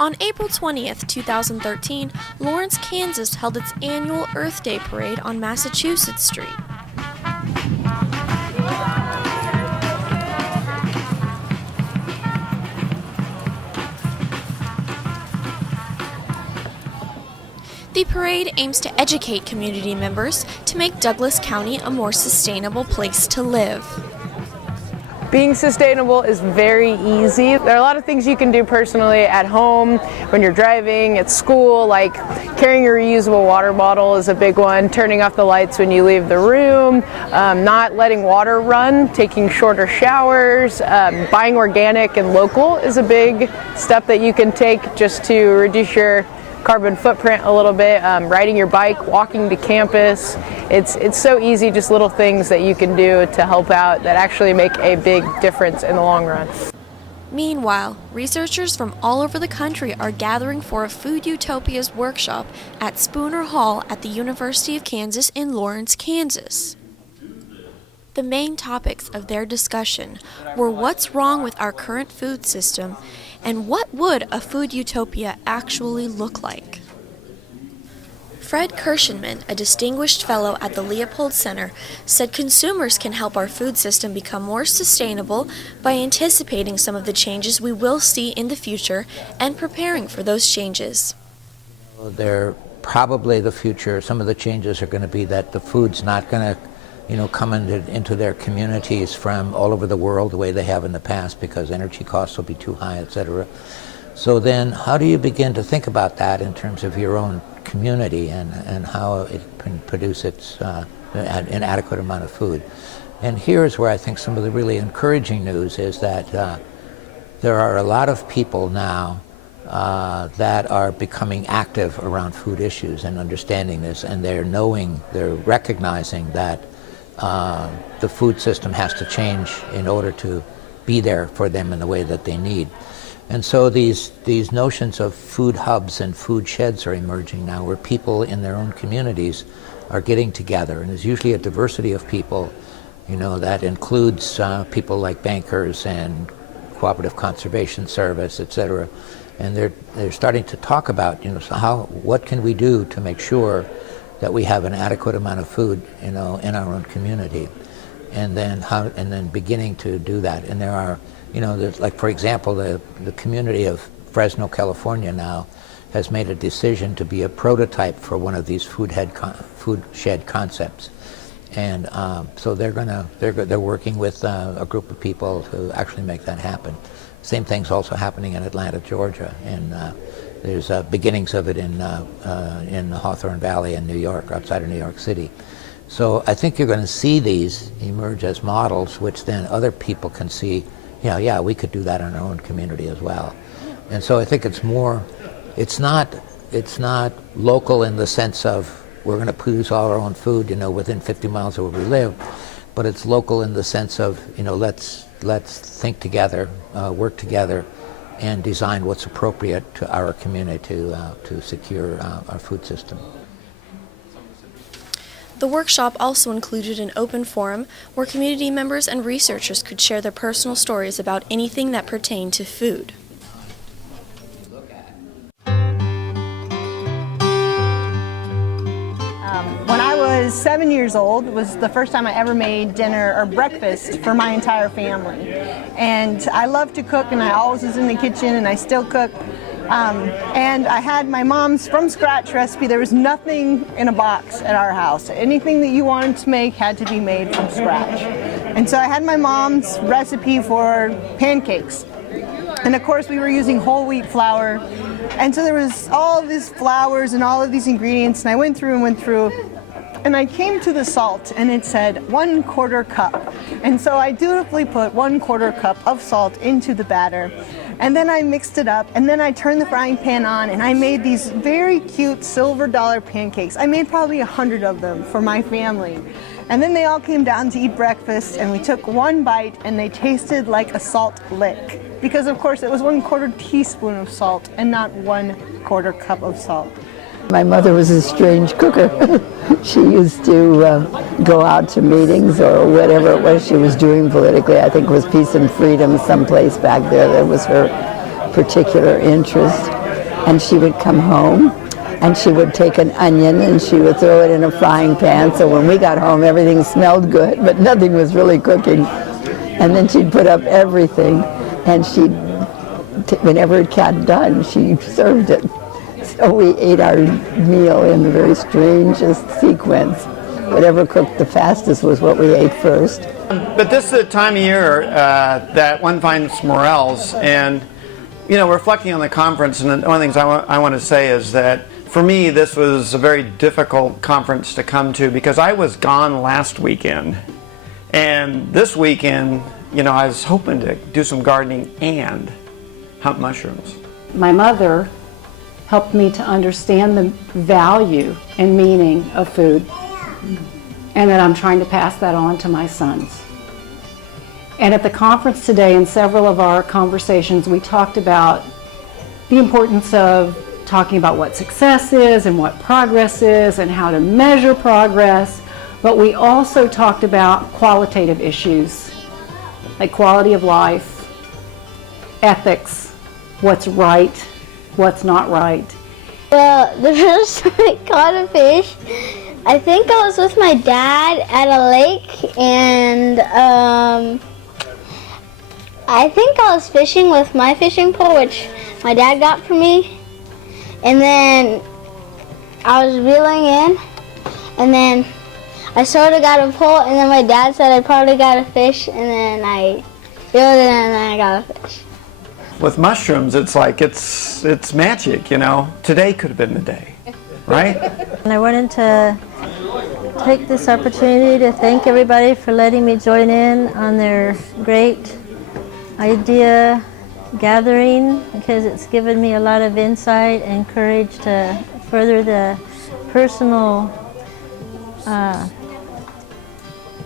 On April 20th, 2013, Lawrence, Kansas held its annual Earth Day parade on Massachusetts Street. The parade aims to educate community members to make Douglas County a more sustainable place to live. Being sustainable is very easy. There are a lot of things you can do personally at home, when you're driving, at school, like carrying a reusable water bottle is a big one, turning off the lights when you leave the room, not letting water run, taking shorter showers, buying organic and local is a big step that you can take just to reduce your carbon footprint a little bit, riding your bike, walking to campus. It's so easy, just little things that you can do to help out that actually make a big difference in the long run. Meanwhile, researchers from all over the country are gathering for a Food Utopias workshop at Spooner Hall at the University of Kansas in Lawrence, Kansas. The main topics of their discussion were what's wrong with our current food system and what would a food utopia actually look like. Fred Kirshenman, a distinguished fellow at the Leopold Center, said consumers can help our food system become more sustainable by anticipating some of the changes we will see in the future and preparing for those changes. They're probably the future. Some of the changes are going to be that the food's not going to come into their communities from all over the world the way they have in the past because energy costs will be too high, etc. So then how do you begin to think about that in terms of your own community and how it can produce an adequate amount of food? And here's where I think some of the really encouraging news is that there are a lot of people now that are becoming active around food issues and understanding this, and they're recognizing that the food system has to change in order to be there for them in the way that they need. And so these notions of food hubs and food sheds are emerging now, where people in their own communities are getting together, and there's usually a diversity of people, that includes people like bankers and cooperative conservation service, etc. And they're starting to talk about, what can we do to make sure that we have an adequate amount of food, in our own community, and then beginning to do that. And there are, like for example, the community of Fresno, California now has made a decision to be a prototype for one of these food shed concepts, and so they're working with a group of people to actually make that happen. Same thing's also happening in Atlanta, Georgia, and there's beginnings of it in the Hawthorne Valley in New York, outside of New York City. So I think you're going to see these emerge as models, which then other people can see, yeah, we could do that in our own community as well. And so I think it's not local in the sense of we're going to produce all our own food, within 50 miles of where we live, but it's local in the sense of, let's think together, work together, and design what's appropriate to our community to secure our food system. The workshop also included an open forum where community members and researchers could share their personal stories about anything that pertained to food. When I was 7 years old was the first time I ever made dinner or breakfast for my entire family. And I love to cook, and I always was in the kitchen, and I still cook. And I had my mom's from scratch recipe. There was nothing in a box at our house. Anything that you wanted to make had to be made from scratch. And so I had my mom's recipe for pancakes. And of course we were using whole wheat flour. And so there was all of these flours and all of these ingredients, and I went through, and I came to the salt, and it said 1/4 cup. And so I dutifully put 1/4 cup of salt into the batter. And then I mixed it up, and then I turned the frying pan on, and I made these very cute silver dollar pancakes. I made probably 100 of them for my family. And then they all came down to eat breakfast, and we took one bite, and they tasted like a salt lick. Because of course it was 1/4 teaspoon of salt and not 1/4 cup of salt. My mother was a strange cooker. She used to go out to meetings or whatever it was she was doing politically. I think it was Peace and Freedom someplace back there. That was her particular interest. and she would come home and she would take an onion and she would throw it in a frying pan, so when we got home everything smelled good, but nothing was really cooking. And then she'd put up everything, and whenever it got done, she served it. So we ate our meal in the very strangest sequence. Whatever cooked the fastest was what we ate first. But this is the time of year that one finds morels, and reflecting on the conference, and one of the things I want to say is that for me this was a very difficult conference to come to because I was gone last weekend, and this weekend I was hoping to do some gardening and hunt mushrooms. My mother helped me to understand the value and meaning of food, and that I'm trying to pass that on to my sons. And at the conference today, in several of our conversations, we talked about the importance of talking about what success is and what progress is and how to measure progress, but we also talked about qualitative issues like quality of life, ethics, what's right, what's not right. Well, the first time I caught a fish, I think I was with my dad at a lake, and I think I was fishing with my fishing pole, which my dad got for me, and then I was reeling in, and then I sort of got a pole, and then my dad said I probably got a fish, and then I reeled in and then I got a fish. With mushrooms, it's like it's magic, Today could have been the day, right? And I wanted to take this opportunity to thank everybody for letting me join in on their great idea gathering, because it's given me a lot of insight and courage to further the personal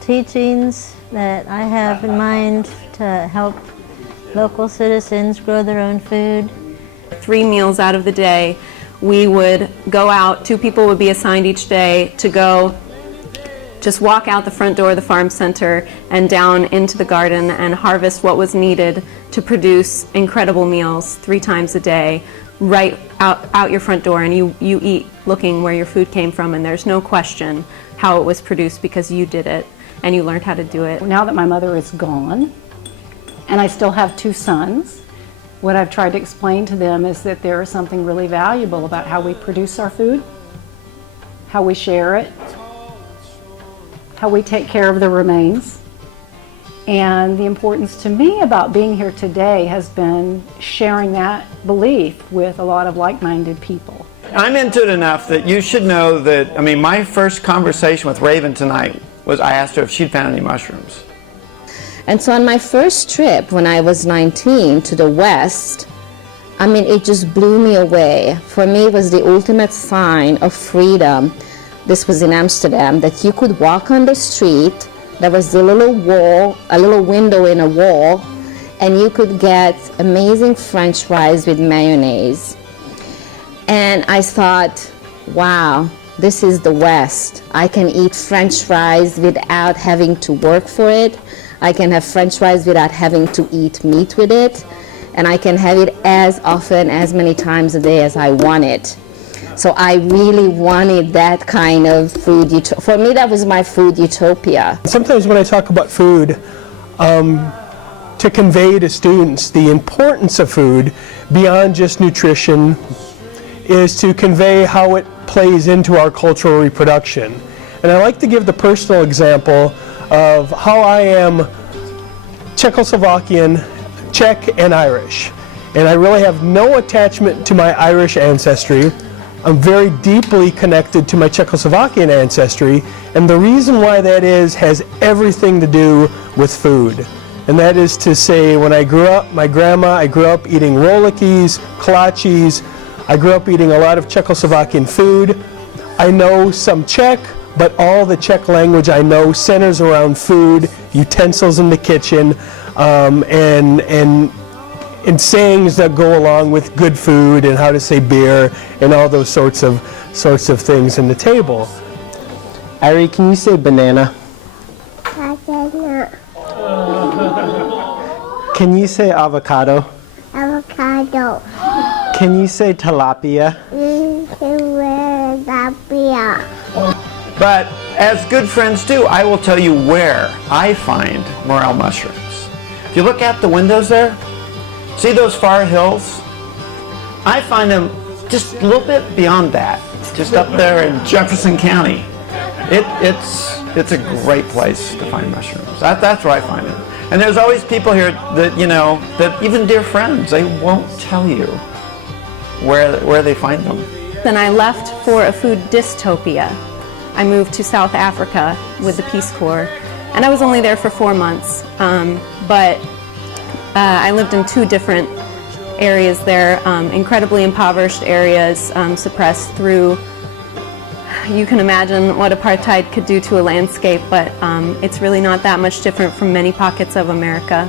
teachings that I have in mind to help local citizens grow their own food. 3 meals out of the day, we would go out, 2 people would be assigned each day to go just walk out the front door of the farm center and down into the garden and harvest what was needed to produce incredible meals 3 times a day, right out your front door, and you eat looking where your food came from, and there's no question how it was produced because you did it and you learned how to do it. Now that my mother is gone, and I still have 2 sons, what I've tried to explain to them is that there is something really valuable about how we produce our food, how we share it, how we take care of the remains. And the importance to me about being here today has been sharing that belief with a lot of like-minded people. I'm into it enough that you should know that, my first conversation with Raven tonight was I asked her if she'd found any mushrooms. And so on my first trip when I was 19 to the West, it just blew me away. For me, it was the ultimate sign of freedom. This was in Amsterdam, that you could walk on the street, there was a little wall, a little window in a wall, and you could get amazing French fries with mayonnaise. And I thought, wow, this is the West. I can eat French fries without having to work for it. I can have French fries without having to eat meat with it. And I can have it as often, as many times a day as I want it. So I really wanted that kind of food. For me, that was my food utopia. Sometimes when I talk about food, to convey to students the importance of food beyond just nutrition is to convey how it plays into our cultural reproduction. And I like to give the personal example of how I am Czechoslovakian, Czech, and Irish. And I really have no attachment to my Irish ancestry. I'm very deeply connected to my Czechoslovakian ancestry, and the reason why that is has everything to do with food. And that is to say, when I grew up, I grew up eating rollikis, kolaches. I grew up eating a lot of Czechoslovakian food. I know some Czech, but all the Czech language I know centers around food, utensils in the kitchen, and sayings that go along with good food and how to say beer and all those sorts of things in the table. Ari, can you say banana? Banana. Can you say avocado? Avocado. Can you say tilapia? But as good friends do, I will tell you where I find morel mushrooms. If you look out the windows there, see those far hills? I find them just a little bit beyond that, just up there in Jefferson County. It's a great place to find mushrooms. That's where I find it. And there's always people here that, you know, that even dear friends, they won't tell you where they find them. Then I left for a food dystopia. I moved to South Africa with the Peace Corps, and I was only there for 4 months. But I lived in 2 different areas there, incredibly impoverished areas, suppressed through, you can imagine what apartheid could do to a landscape, but it's really not that much different from many pockets of America.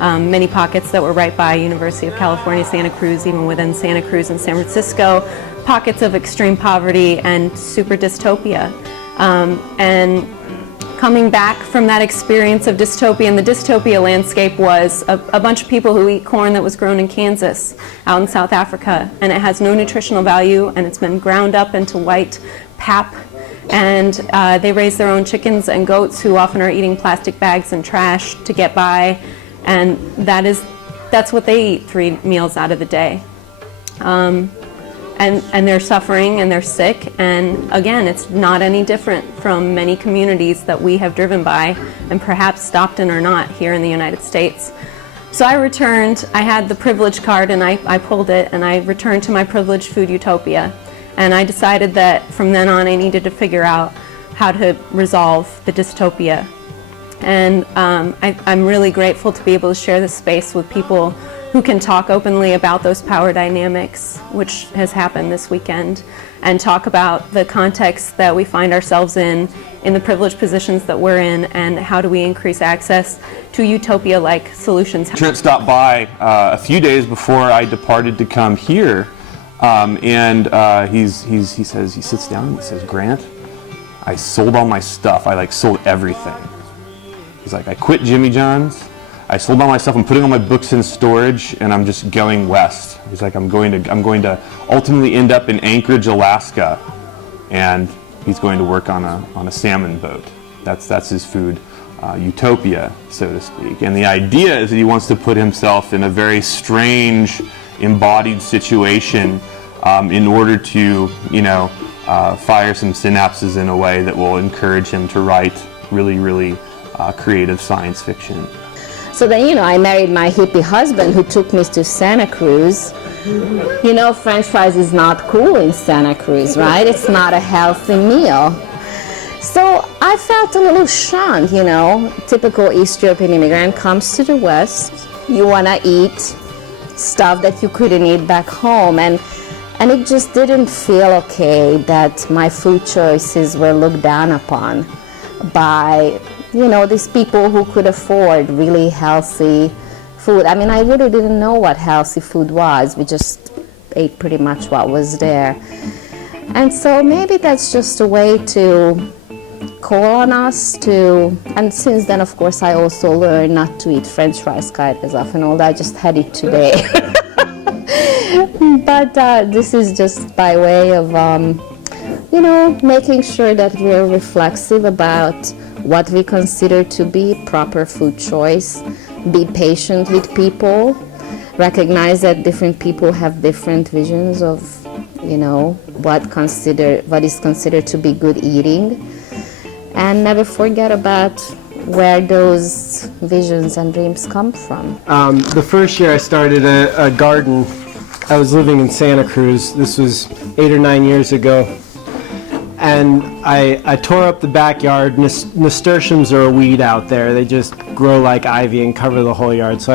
Many pockets that were right by University of California, Santa Cruz, even within Santa Cruz and San Francisco, pockets of extreme poverty and super dystopia. And coming back from that experience of dystopia, and the dystopia landscape was a bunch of people who eat corn that was grown in Kansas, out in South Africa, and it has no nutritional value, and it's been ground up into white pap, and they raise their own chickens and goats who often are eating plastic bags and trash to get by, and that's what they eat 3 meals out of the day. And they're suffering and they're sick, and again, it's not any different from many communities that we have driven by and perhaps stopped in or not here in the United States. So I returned. I had the privilege card and I pulled it, and I returned to my privileged food utopia, and I decided that from then on I needed to figure out how to resolve the dystopia. And I'm really grateful to be able to share this space with people who can talk openly about those power dynamics, which has happened this weekend, and talk about the context that we find ourselves in the privileged positions that we're in, and how do we increase access to utopia-like solutions. Trent stopped by a few days before I departed to come here, and he sits down and he says, "Grant, I sold all my stuff. I sold everything." He's like, "I quit Jimmy John's. I sold all my stuff. I'm putting all my books in storage, and I'm just going west." He's like, I'm going to ultimately end up in Anchorage, Alaska, and he's going to work on a salmon boat. That's his food utopia, so to speak. And the idea is that he wants to put himself in a very strange, embodied situation in order to, fire some synapses in a way that will encourage him to write really, really creative science fiction. So then, I married my hippie husband who took me to Santa Cruz. French fries is not cool in Santa Cruz, right? It's not a healthy meal. So I felt a little shunned, Typical East European immigrant comes to the West. You want to eat stuff that you couldn't eat back home. And it just didn't feel okay that my food choices were looked down upon by these people who could afford really healthy food. I mean, I really didn't know what healthy food was. We just ate pretty much what was there. And so maybe that's just a way to call on us to, and since then, of course, I also learned not to eat French fries quite as often, although I just had it today. But this is just by way of, making sure that we're reflexive about what we consider to be proper food choice, be patient with people, recognize that different people have different visions of, what is considered to be good eating, and never forget about where those visions and dreams come from. The first year I started a garden, I was living in Santa Cruz. This was 8 or 9 years ago. And I tore up the backyard. Nasturtiums are a weed out there. They just grow like ivy and cover the whole yard. So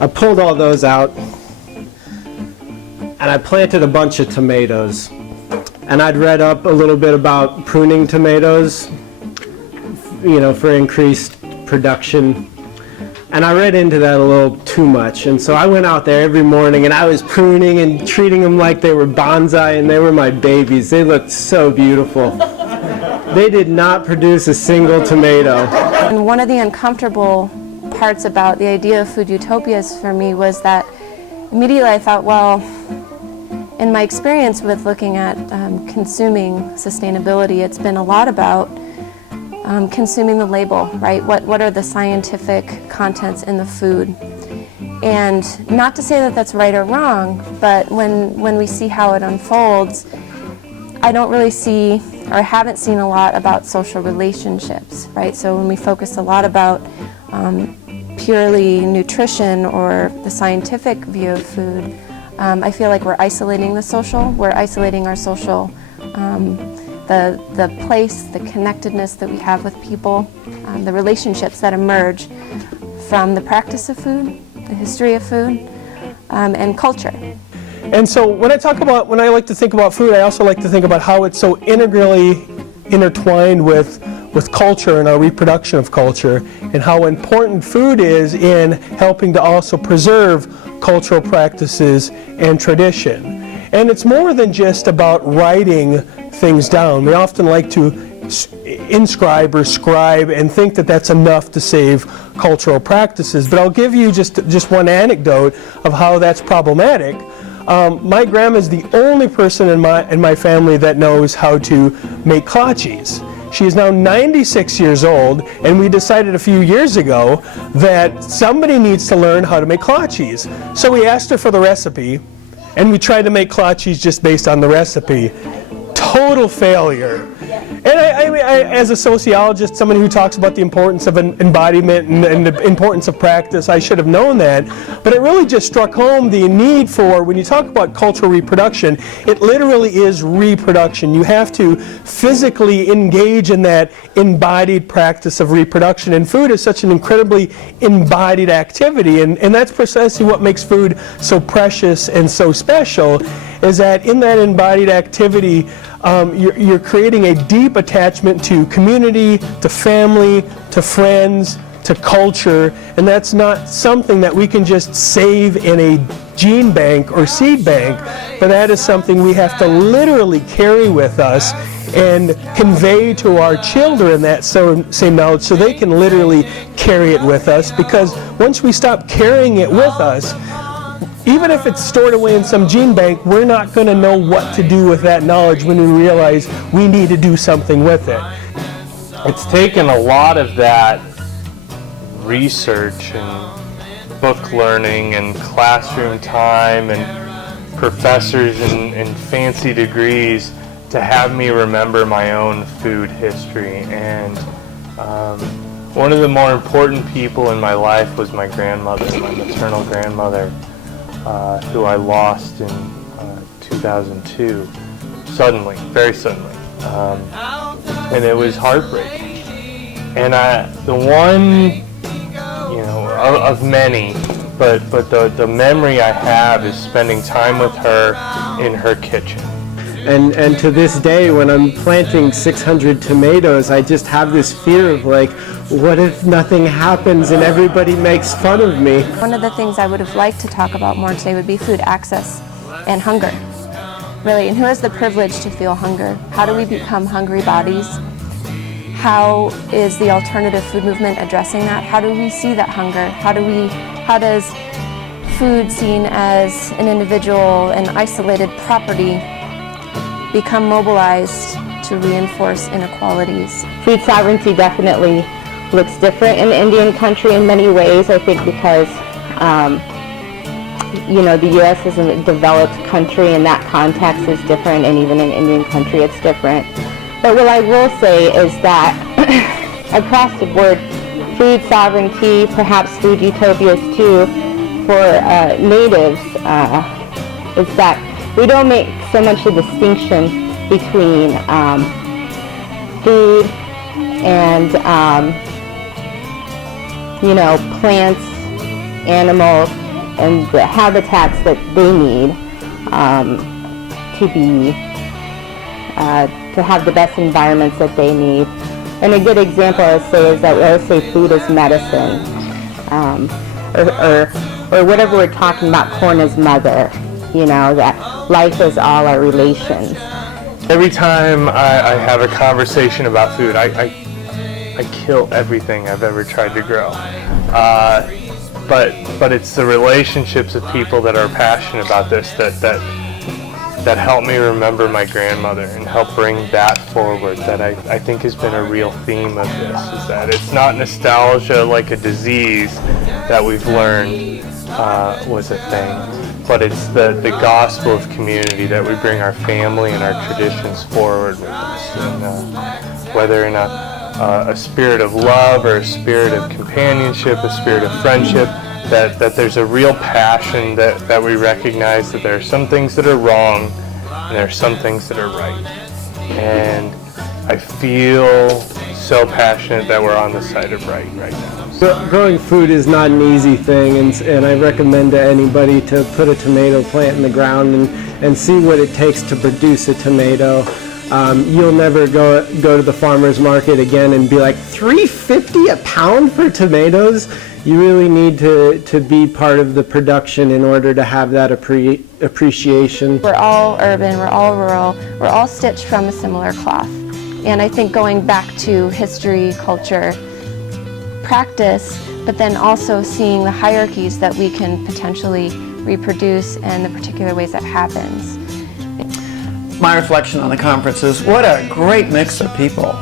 I pulled all those out, and I planted a bunch of tomatoes. And I'd read up a little bit about pruning tomatoes, for increased production. And I read into that a little too much. And so I went out there every morning and I was pruning and treating them like they were bonsai, and they were my babies. They looked so beautiful. They did not produce a single tomato. And one of the uncomfortable parts about the idea of food utopias for me was that immediately I thought, well, in my experience with looking at consuming sustainability, it's been a lot about consuming the label, right? What are the scientific contents in the food? And not to say that that's right or wrong, but when we see how it unfolds, I don't really see, or haven't seen a lot about social relationships, right? So when we focus a lot about purely nutrition or the scientific view of food, I feel like we're isolating the social, we're isolating our social, the place, the connectedness that we have with people, the relationships that emerge from the practice of food, the history of food, and culture. And so when I like to think about food, I also like to think about how it's so integrally intertwined with culture and our reproduction of culture, and how important food is in helping to also preserve cultural practices and tradition. And it's more than just about writing things down. We often like to inscribe or scribe and think that that's enough to save cultural practices. But I'll give you just one anecdote of how that's problematic. My grandma is the only person in my family that knows how to make kolaches. She is now 96 years old, and we decided a few years ago that somebody needs to learn how to make kolaches. So we asked her for the recipe, and we tried to make kolaches just based on the recipe. Total failure. And I, as a sociologist, somebody who talks about the importance of embodiment and the importance of practice, I should have known that. But it really just struck home the need for, when you talk about cultural reproduction, it literally is reproduction. You have to physically engage in that embodied practice of reproduction. And food is such an incredibly embodied activity. And that's precisely what makes food so precious and so special, is that in that embodied activity, you're creating a deep attachment to community, to family, to friends, to culture, and that's not something that we can just save in a gene bank or seed bank, but that is something we have to literally carry with us and convey to our children that same knowledge so they can literally carry it with us, because once we stop carrying it with us, even if it's stored away in some gene bank, we're not going to know what to do with that knowledge when we realize we need to do something with it. It's taken a lot of that research and book learning and classroom time and professors and fancy degrees to have me remember my own food history. And one of the more important people in my life was my grandmother, my maternal grandmother, who I lost in 2002, suddenly, very suddenly, and it was heartbreaking. And the one, of many, but the memory I have is spending time with her in her kitchen. And to this day, when I'm planting 600 tomatoes, I just have this fear of, like, what if nothing happens and everybody makes fun of me? One of the things I would have liked to talk about more today would be food access and hunger, really. And who has the privilege to feel hunger? How do we become hungry bodies? How is the alternative food movement addressing that? How do we see that hunger? How does food seen as an individual and isolated property become mobilized to reinforce inequalities? Food sovereignty definitely looks different in Indian country in many ways, I think, because the U.S. is a developed country and that context is different, and even in Indian country it's different. But what I will say is that across the board, food sovereignty, perhaps food utopias too, for natives, is that we don't make so much a distinction between food and plants, animals, and the habitats that they need to have the best environments that they need. And a good example I would say is that we always say food is medicine, or whatever we're talking about, corn is mother, that life is all our relations. Every time I have a conversation about food, I kill everything I've ever tried to grow. But it's the relationships of people that are passionate about this that that help me remember my grandmother and help bring that forward, that I think has been a real theme of this, is that it's not nostalgia like a disease that we've learned was a thing, but it's the gospel of community, that we bring our family and our traditions forward with us, and whether in a spirit of love or a spirit of companionship, a spirit of friendship, that there's a real passion that we recognize that there are some things that are wrong and there are some things that are right. And I feel so passionate that we're on the side of right now. Growing food is not an easy thing, and I recommend to anybody to put a tomato plant in the ground and see what it takes to produce a tomato. You'll never go to the farmer's market again and be like, $3.50 a pound for tomatoes? You really need to be part of the production in order to have that appreciation. We're all urban, we're all rural, we're all stitched from a similar cloth. And I think going back to history, culture, practice, but then also seeing the hierarchies that we can potentially reproduce and the particular ways that happens. My reflection on the conference is what a great mix of people.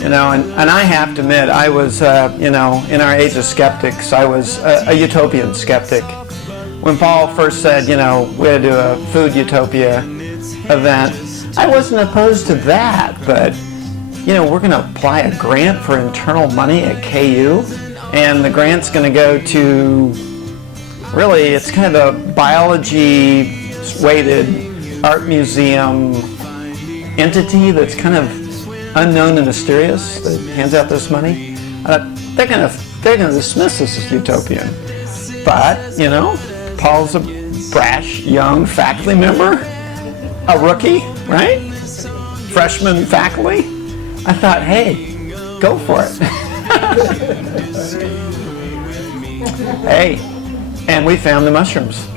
You know, and I have to admit, I was, you know, in our age of skeptics, I was a utopian skeptic. When Paul first said, you know, we had to do a food utopia event, I wasn't opposed to that, but, you know, we're going to apply a grant for internal money at KU, and the grant's going to go to, really, it's kind of a biology-weighted art museum entity that's kind of unknown and mysterious that hands out this money. They're gonna dismiss this as utopian. But, you know, Paul's a brash young faculty member, a rookie, right? Freshman faculty. I thought, hey, go for it. Hey, and we found the mushrooms.